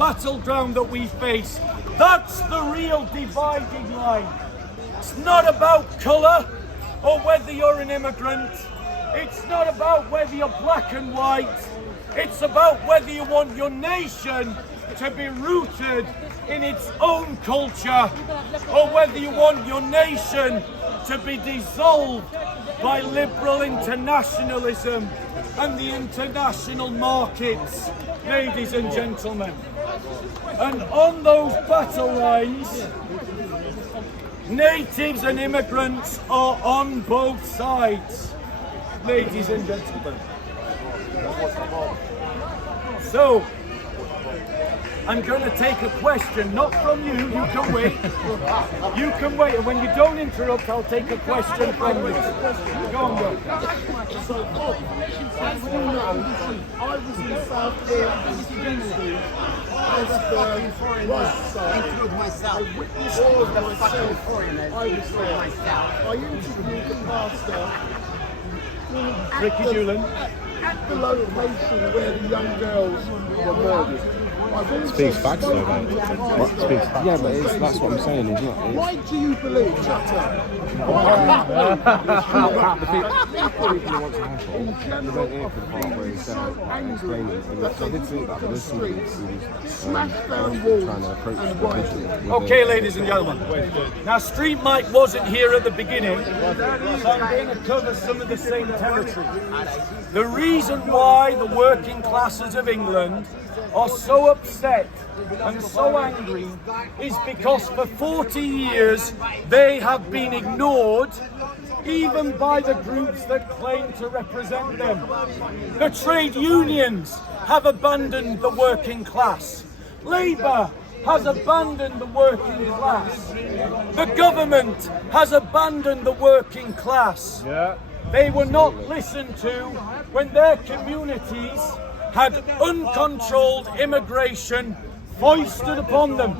battleground that we face. That's the real dividing line. It's not about colour or whether you're an immigrant. It's not about whether you're black and white. It's about whether you want your nation to be rooted in its own culture or whether you want your nation to be dissolved by liberal internationalism and the international markets, ladies and gentlemen. And on those battle lines, natives and immigrants are on both sides, ladies and gentlemen. So, I'm going to take a question, not from you, you can wait. You can wait, and when you don't interrupt, I'll take a question from you. Go on, bro. So, as you know, I was in South Wales as the west side. Include myself. I witnessed all of the fucking foreigners. I was there. I interviewed the pastor Ricky Julian. at the location where the young girls were murdered. Speaks facts though, mate. What? Speaks facts. Yeah, but that's what I'm saying. It's not. Why do you believe? Shut up. People want to hash it. They don't hear for the part where he's explaining it. I did see that, but there's some people who Smash down walls trying to approach and the write. vision. Okay, ladies and gentlemen. Now, Street Mike wasn't here at the beginning, so I'm going to cover some of the same territory. The reason why the working classes of England are so upset and so angry is because for 40 years they have been ignored, even by the groups that claim to represent them. The trade unions have abandoned the working class. Labour has abandoned the working class. The government has abandoned the working class. They were not listened to when their communities had uncontrolled immigration foisted upon them.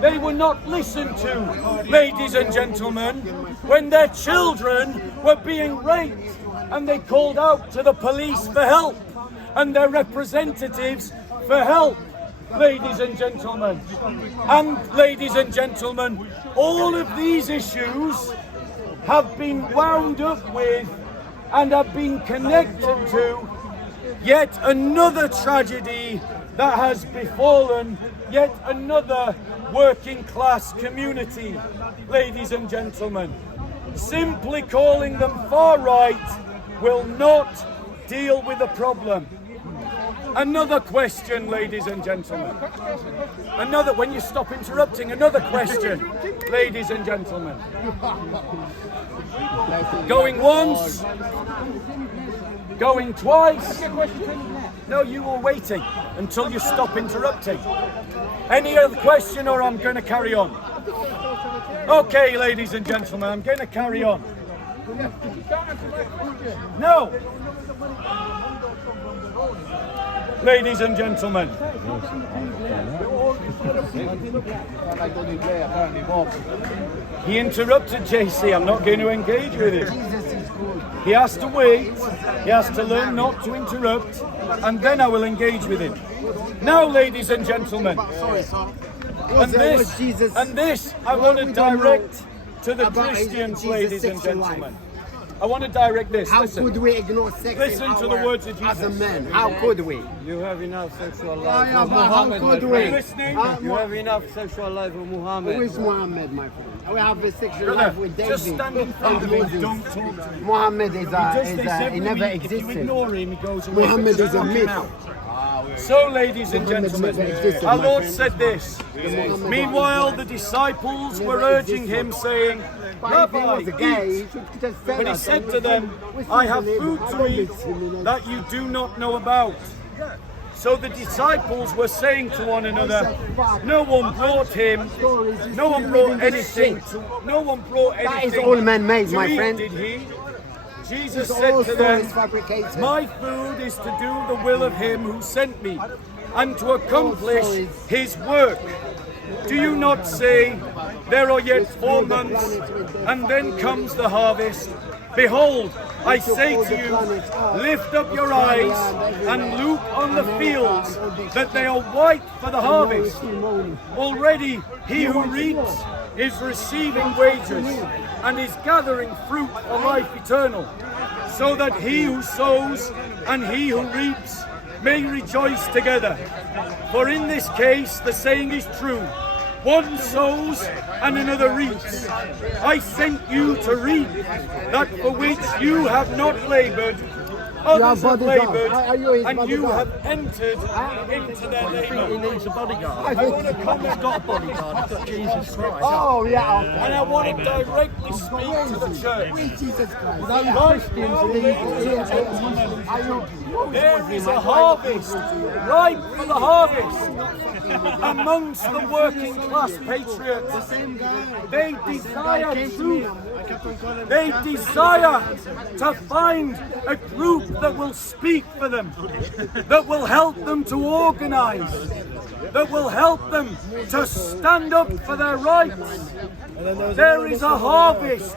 They were not listened to, ladies and gentlemen, when their children were being raped and they called out to the police for help and their representatives for help, ladies and gentlemen. And ladies and gentlemen, all of these issues have been wound up with and have been connected to yet another tragedy that has befallen yet another working class community, ladies and gentlemen. Simply calling them far right will not deal with the problem. Another question, ladies and gentlemen. When you stop interrupting, another question, ladies and gentlemen. Going once, going twice. No, you were waiting until you stop interrupting. Any other question or I'm going to carry on? Okay, ladies and gentlemen, I'm going to carry on. No! Ladies and gentlemen. He interrupted JC. I'm not going to engage with him. He has to wait. He has to learn not to interrupt, and then I will engage with him. Now, ladies and gentlemen, and this I want to direct to the Christians, ladies and gentlemen. I want to direct this. How could we ignore sex? Listen to the words of Jesus. As a man, how could we? You have enough sexual life How with Muhammad, my could we? friend. Listening? You have enough sexual life with Muhammad. Who is Muhammad, my friend? We have a sexual Brother, life with David. just stand in front of him and don't talk to him. Muhammad is He does this he every never week. If you existed. ignore him, he goes away. Muhammad is a myth. Out. So, ladies and gentlemen, our Lord said this. Meanwhile, the disciples were urging him, saying, Rabbi, eat. But he said to them, I have food to eat that you do not know about. So the disciples were saying to one another, no one brought anything That is all man-made, to my eat, friend. did he? Jesus said to them, my food is to do the will of him who sent me and to accomplish his work. Do you not say, there are yet 4 months and then comes the harvest? Behold, I say to you, lift up your eyes and look on the fields, that they are white for the harvest. Already he who reaps is receiving wages and is gathering fruit for life eternal, so that he who sows and he who reaps may rejoice together. For in this case the saying is true, one sows and another reaps. I sent you to reap that for which you have not laboured. Others have laboured, and you have entered into their labour. He needs a bodyguard. He's got a bodyguard. He's got Jesus Christ. Oh, yeah. And I want to directly speak to the church. Jesus Christ. There is a harvest, ripe for the harvest, amongst the working class patriots. They desire truth. They desire to find a group that will speak for them, that will help them to organize, that will help them to stand up for their rights. There is a harvest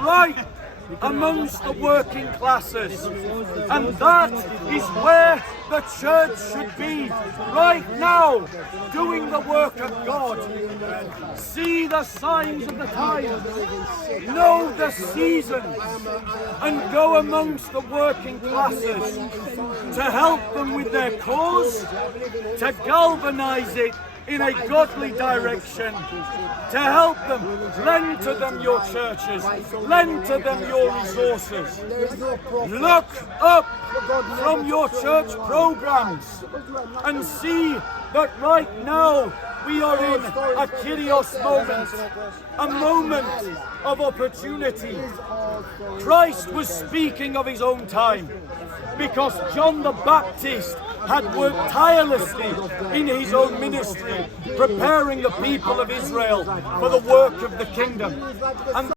ripe amongst the working classes, and that is where the church should be right now, doing the work of God. See the signs of the times, know the seasons, and go amongst the working classes to help them with their cause, to galvanize it in a godly direction, to help them. Lend to them your churches, lend to them your resources. Look up from your church programs and see that right now we are in a Kyrios moment, a moment of opportunity. Christ was speaking of his own time because John the Baptist had worked tirelessly in his own ministry, preparing the people of Israel for the work of the kingdom. And